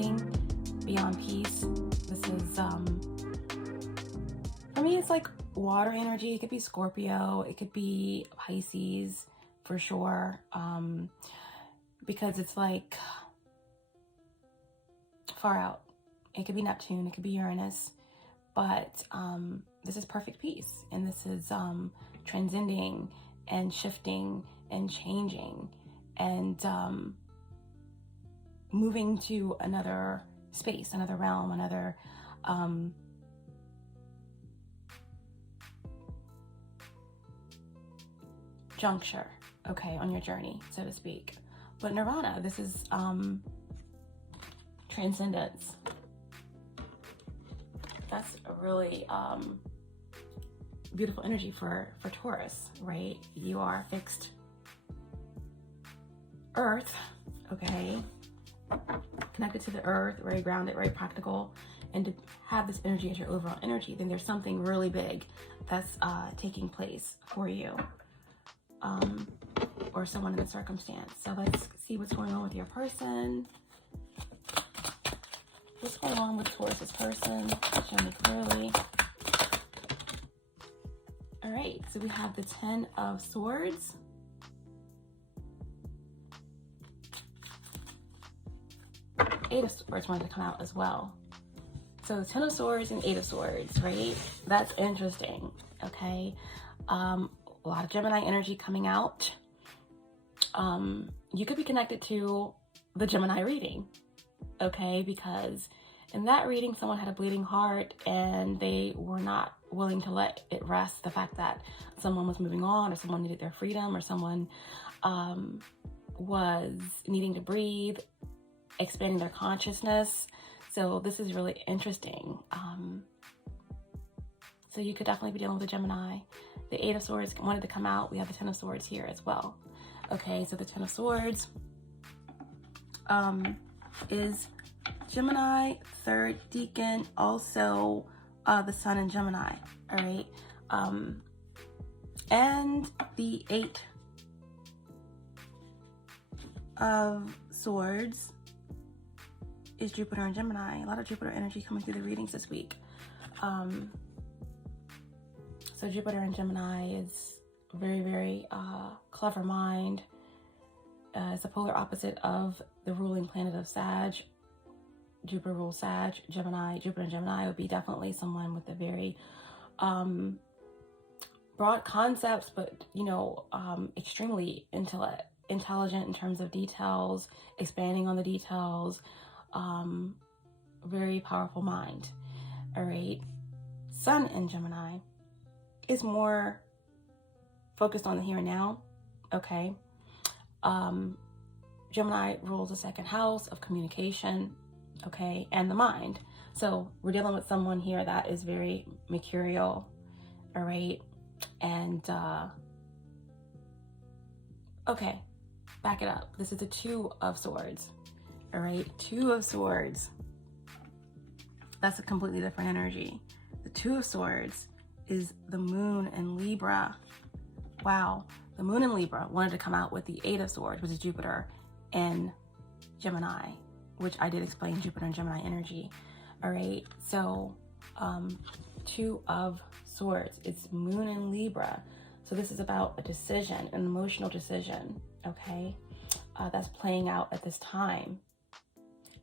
moving beyond peace. This is, for me, it's like water energy. It could be Scorpio, it could be Pisces for sure, because it's like far out. It could be Neptune, it could be Uranus, but this is perfect peace, and this is transcending and shifting and changing and moving to another space, another realm, another juncture, okay, on your journey, so to speak. But Nirvana, this is transcendence. That's a really beautiful energy for Taurus, right? You are fixed earth, okay, connected to the earth, very grounded, very practical, and to have this energy as your overall energy, then there's something really big that's taking place for you, or someone in the circumstance. So let's see what's going on with your person. What's going on with Taurus's person? Show me clearly. All right, so we have the 10 of Swords. Eight of Swords wanted to come out as well. So 10 of Swords and 8 of Swords, right? That's interesting, okay? A lot of Gemini energy coming out. You could be connected to the Gemini reading, okay? Because in that reading, someone had a bleeding heart and they were not willing to let it rest. The fact that someone was moving on, or someone needed their freedom, or someone was needing to breathe, expanding their consciousness. So this is really interesting. So you could definitely be dealing with a Gemini. The 8 of Swords wanted to come out. We have the 10 of Swords here as well. Okay, so the 10 of Swords is Gemini, 3rd Deacon, also the Sun in Gemini, all right? And the 8 of Swords is Jupiter in Gemini. A lot of Jupiter energy coming through the readings this week. So Jupiter in Gemini is very, very clever mind. It's the polar opposite of the ruling planet of Sag. Jupiter rules Sag. Jupiter in Gemini would be definitely someone with a very broad concepts, but extremely intelligent in terms of details, expanding on the details. Very powerful mind. All right. Sun in Gemini is more focused on the here and now. Okay. Gemini rules the 2nd house of communication, okay, and the mind. So we're dealing with someone here that is very mercurial, all right, and okay, back it up. This is the 2 of Swords, all right, 2 of Swords. That's a completely different energy. The 2 of Swords is the Moon in Libra. Wow. The Moon in Libra wanted to come out with the 8 of Swords, which is Jupiter in Gemini, which I did explain Jupiter and Gemini energy. All right. So 2 of Swords, it's Moon in Libra. So this is about a decision, an emotional decision. Okay. That's playing out at this time.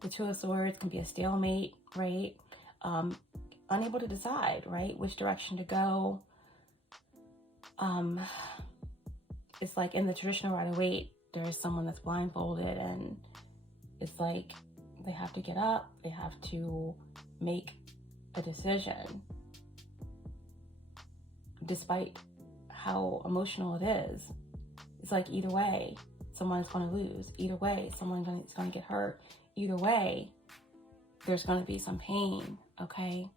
The 2 of Swords can be a stalemate, right? Unable to decide, right? Which direction to go. It's like in the traditional Rider-Waite, there's someone that's blindfolded, and it's like they have to get up, they have to make a decision despite how emotional it is. It's like either way, someone's going to lose. Either way, someone's going to get hurt. Either way, there's going to be some pain, okay?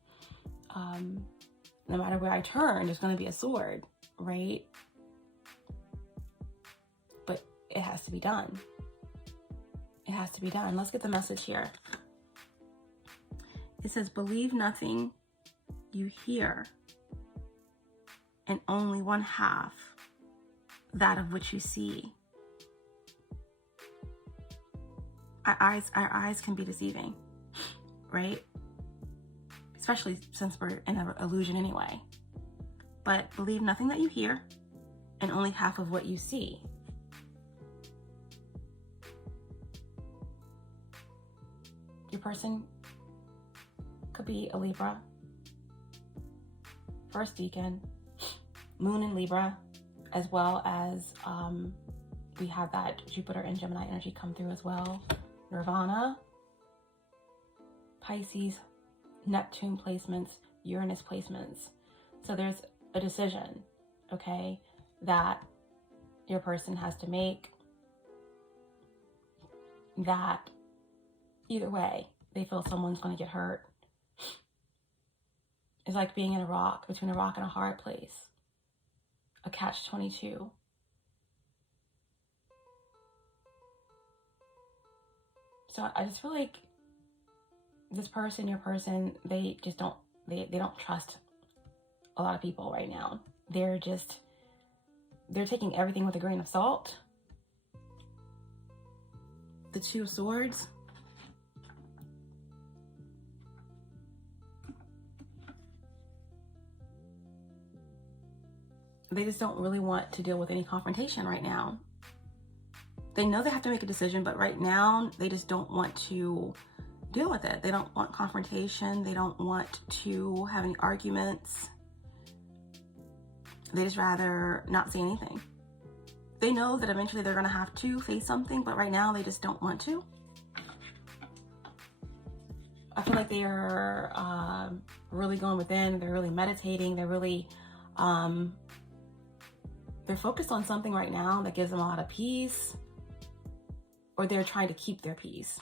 No matter where I turn, there's going to be a sword, right? But it has to be done. It has to be done. Let's get the message here. It says, believe nothing you hear, and only one half that of which you see. Our eyes can be deceiving, right? Especially since we're in an illusion anyway. But believe nothing that you hear and only half of what you see. Your person could be a Libra, first decan, Moon in Libra, as well as we have that Jupiter and Gemini energy come through as well. Nirvana, Pisces, Neptune placements, Uranus placements. So there's a decision, okay, that your person has to make, that either way, they feel someone's going to get hurt. It's like being in between a rock and a hard place. A catch-22. So I just feel like this person, your person, they just don't, they don't trust a lot of people right now. They're taking everything with a grain of salt. The Two of Swords. They just don't really want to deal with any confrontation right now. They know they have to make a decision, but right now they just don't want to deal with it. They don't want confrontation. They don't want to have any arguments. They just rather not say anything. They know that eventually they're going to have to face something, but right now they just don't want to. I feel like they are really going within. They're really meditating. They're really... they're focused on something right now that gives them a lot of peace, or they're trying to keep their peace,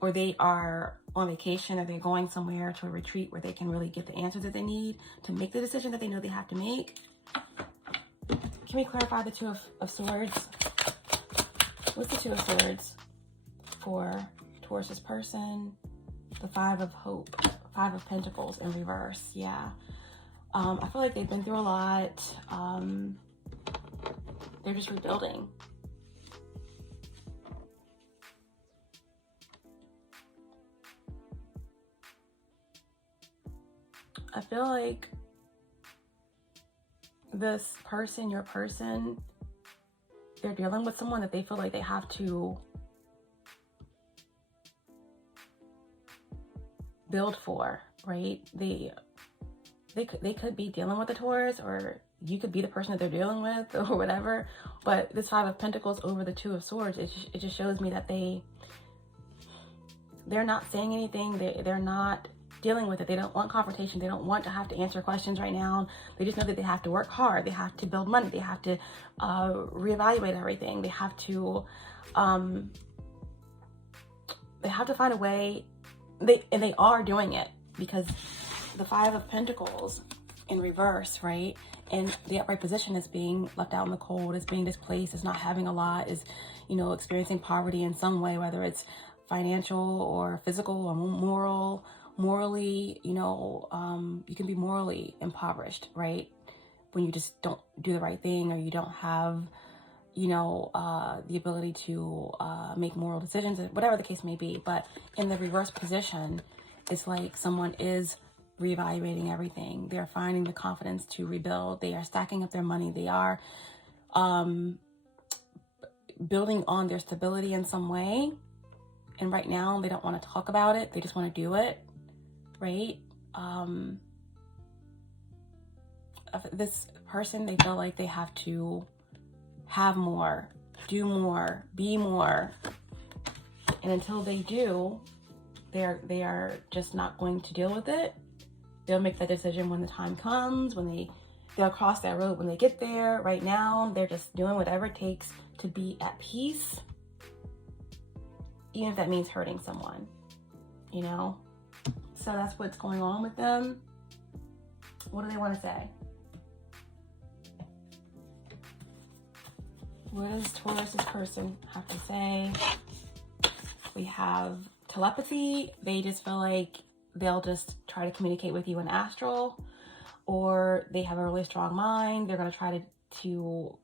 or they are on vacation, or they're going somewhere to a retreat where they can really get the answers that they need to make the decision that they know they have to make. Can we clarify the Two of Swords? What's the Two of Swords for Taurus's person? The Five of Hope, Five of Pentacles in reverse. Yeah. I feel like they've been through a lot. They're just rebuilding. I feel like this person, your person, they're dealing with someone that they feel like they have to build for, right? They could be dealing with the Taurus, or you could be the person that they're dealing with, or whatever. But this Five of Pentacles over the Two of Swords, it just shows me that they're not saying anything. They're not dealing with it. They don't want confrontation. They don't want to have to answer questions right now. They just know that they have to work hard. They have to build money. They have to reevaluate everything. They have to find a way. They are doing it, because the Five of Pentacles in reverse, right? And the upright position is being left out in the cold, is being displaced, is not having a lot, is, experiencing poverty in some way, whether it's financial or physical or morally, you can be morally impoverished, right? When you just don't do the right thing, or you don't have, the ability to make moral decisions, whatever the case may be. But in the reverse position, it's like someone is reevaluating everything. They're finding the confidence to rebuild. They are stacking up their money. They are building on their stability in some way. And right now, they don't want to talk about it. They just want to do it, right? This person, they feel like they have to have more, do more, be more. And until they do, they are just not going to deal with it. They'll make that decision when the time comes, they'll cross that road when they get there. Right now, they're just doing whatever it takes to be at peace, even if that means hurting someone, So that's what's going on with them. What do they want to say? What does Taurus's person have to say? We have telepathy. They just feel like they'll just try to communicate with you in astral, or they have a really strong mind. They're going to try to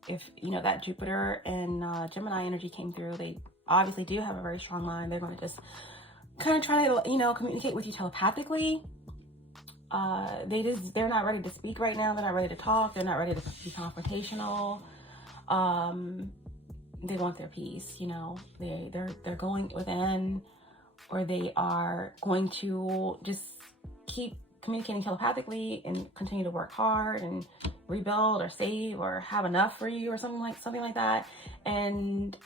if that Jupiter and Gemini energy came through, they obviously do have a very strong mind. They're going to just kind of try to, you know, communicate with you telepathically. They're not ready to speak right now. They're not ready to talk. They're not ready to be confrontational. They want their peace, you know. They're going within, or they are going to just keep communicating telepathically and continue to work hard and rebuild or save or have enough for you or something like that. And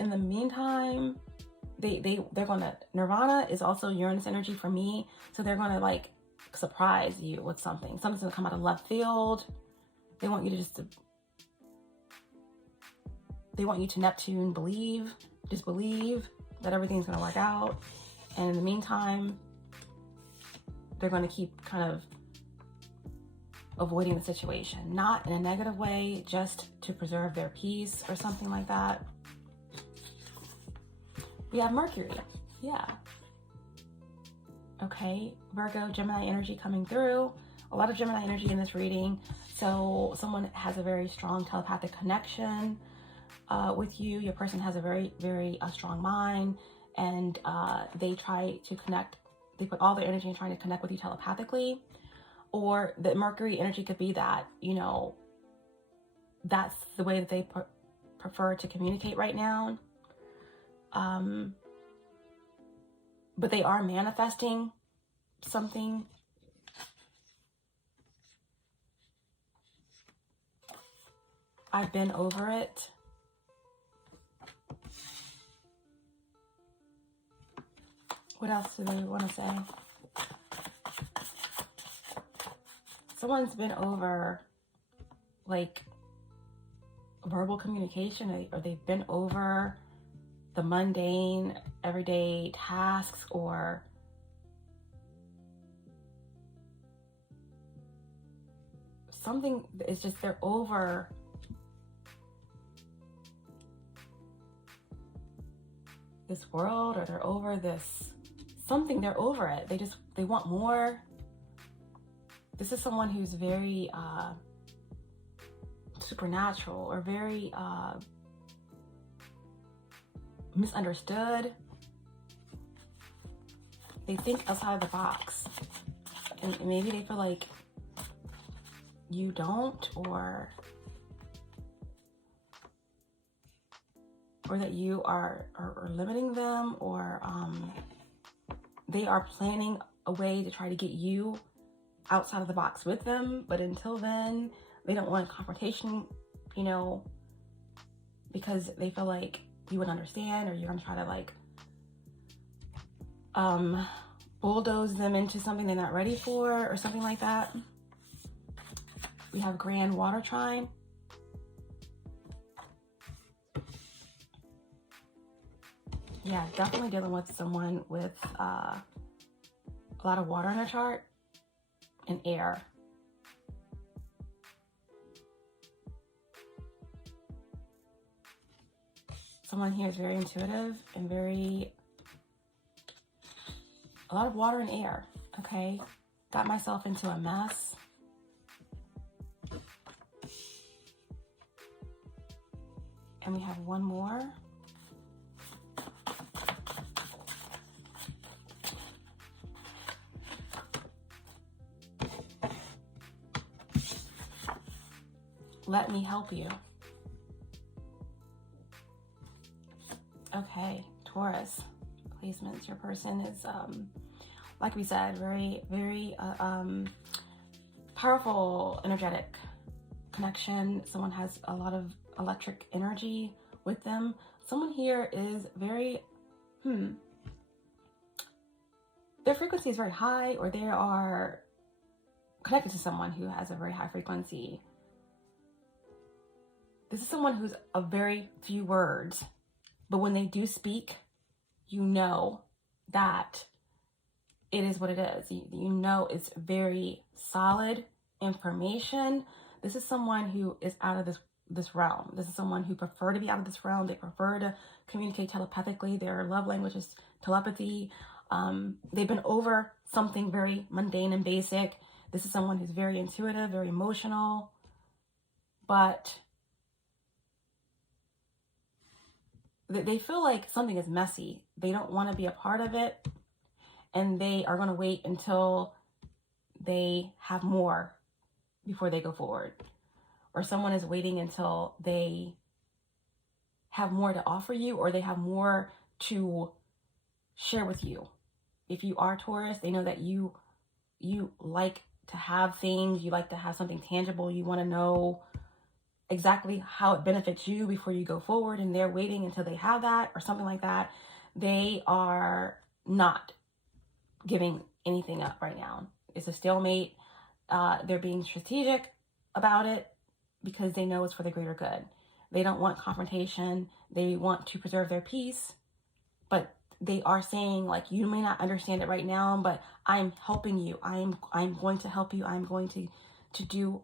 in the meantime, they're gonna, Nirvana is also Uranus energy for me, so they're gonna like surprise you with something's gonna come out of left field. They want you to Neptune believe that everything's gonna work out, and in the meantime they're going to keep kind of avoiding the situation, not in a negative way, just to preserve their peace or something like that. We have Mercury. Yeah. Okay. Virgo, Gemini energy coming through. A lot of Gemini energy in this reading. So someone has a very strong telepathic connection with you. Your person has a very, very strong mind, and they try to connect. They put all their energy in trying to connect with you telepathically. Or the Mercury energy could be that, you know, that's the way that they prefer to communicate right now. But they are manifesting something. I've been over it. What else do they want to say? Someone's been over, like, verbal communication, or they've been over the mundane, everyday tasks, or something. It's just they're over this world, or they're over this something. They're over it. They want more. This is someone who's very supernatural, or very misunderstood. They think outside of the box, and maybe they feel like you don't, or that you are limiting them, or they are planning a way to try to get you outside of the box with them. But until then, they don't want a confrontation, you know, because they feel like you would understand, or you're gonna try to like bulldoze them into something they're not ready for, or something like that. We have Grand Water Trine. Yeah, definitely dealing with someone with a lot of water in their chart and air. Someone here is very intuitive and a lot of water and air. Okay, got myself into a mess. And we have one more. Let me help you. Okay, Taurus placements. Your person is, like we said, very, very powerful, energetic connection. Someone has a lot of electric energy with them. Someone here is very, their frequency is very high, or they are connected to someone who has a very high frequency. This is someone who's a very few words, but when they do speak, you know that it is what it is. You know it's very solid information. This is someone who is out of this realm. This is someone who prefer to be out of this realm. They prefer to communicate telepathically. Their love language is telepathy. They've been over something very mundane and basic. This is someone who's very intuitive, very emotional, but they feel like something is messy. They don't want to be a part of it, and they are going to wait until they have more before they go forward. Or someone is waiting until they have more to offer you, or they have more to share with you. If you are Taurus, they know that you like to have things, you like to have something tangible, you want to know exactly how it benefits you before you go forward, and they're waiting until they have that or something like that. They are not giving anything up right now. It's a stalemate. They're being strategic about it because they know it's for the greater good. They don't want confrontation. They want to preserve their peace, but they are saying, like, you may not understand it right now, but I'm helping you. I'm going to help you. I'm going to do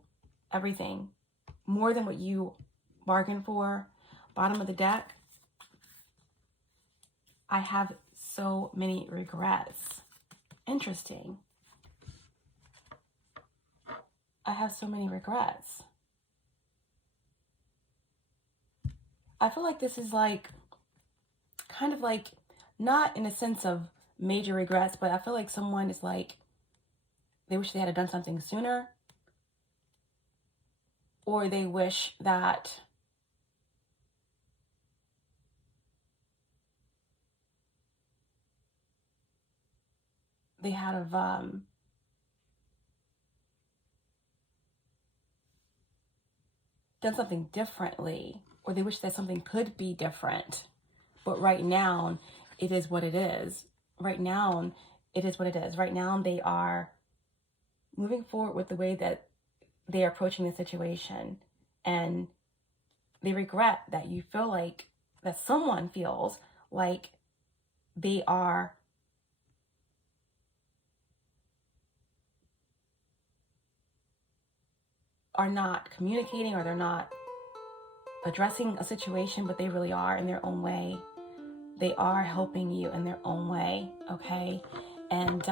everything more than what you bargained for. Bottom of the deck, I have so many regrets. Interesting. I have so many regrets. I feel like this is like, kind of like, not in a sense of major regrets, but I feel like someone is like, they wish they had done something sooner, or they wish that they had done something differently, or they wish that something could be different. But right now, it is what it is. Right now, it is what it is. Right now, they are moving forward with the way that they are approaching the situation. And they regret that you feel like, that someone feels like they are not communicating, or they're not addressing a situation, but they really are in their own way. They are helping you in their own way, okay? And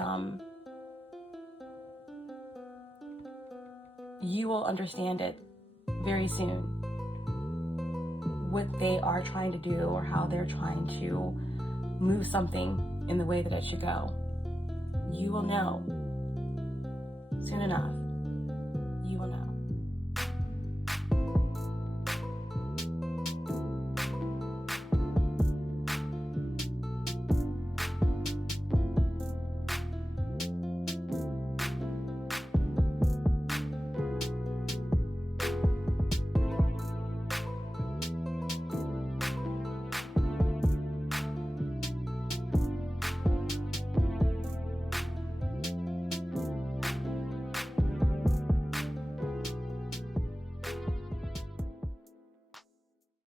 you will understand it very soon, what they are trying to do, or how they're trying to move something in the way that it should go. You will know soon enough. You will know.